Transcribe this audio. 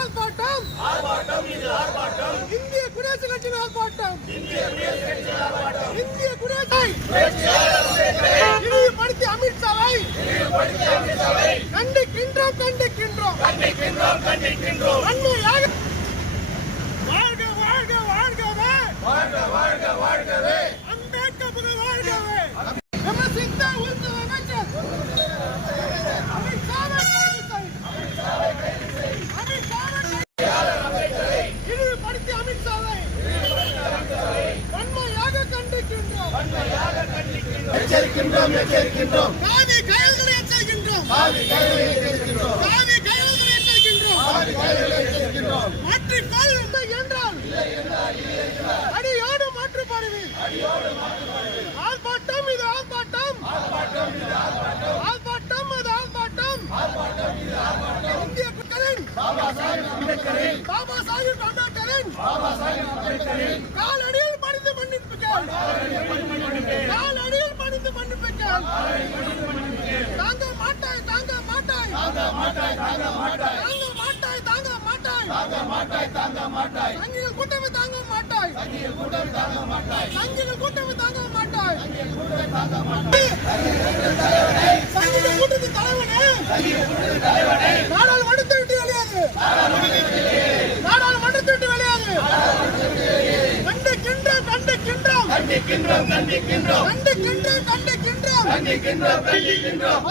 ஆர்ப்பாட்டம் இந்திய குடியரசுக் கட்சியின் ஆர்ப்பாட்டம் இந்திய குடியரசை இழிவுபடுத்தி அமித்ஷாவை கண்டிக்கின்றோம் வன்மையாக வாழ்கவே அம்பேத்கர் வாழ்கவே விமர்சித்த உள்துறை அமைச்சர் இழிவுபடுத்தி அமித்ஷாவை வன்மையாக கண்டிக்கின்றோம் எச்சரிக்கின்றோம் காவி கையல்களை எச்சரிக்கின்றோம் மாற்றிக்கொள் என்றால் அடியோடு மாற்றுப்பாடுவேன் ஆர்ப்பாட்டம் இது ஆர்ப்பாட்டம் இந்திய மக்களின் பாபா சாஹிப் அம்பேத்கரின் காலடியில் பணிந்து மன்னிப்புகள் தாங்க மாட்டாய் சங்கிகள் கூட்டமே தாங்க மாட்டாய் சங்கிகள் கூட்டத்தின் தலைவனே நாடாளுமன்றத்தை விட்டு வெளியாது கண்டிக்கின்றோம்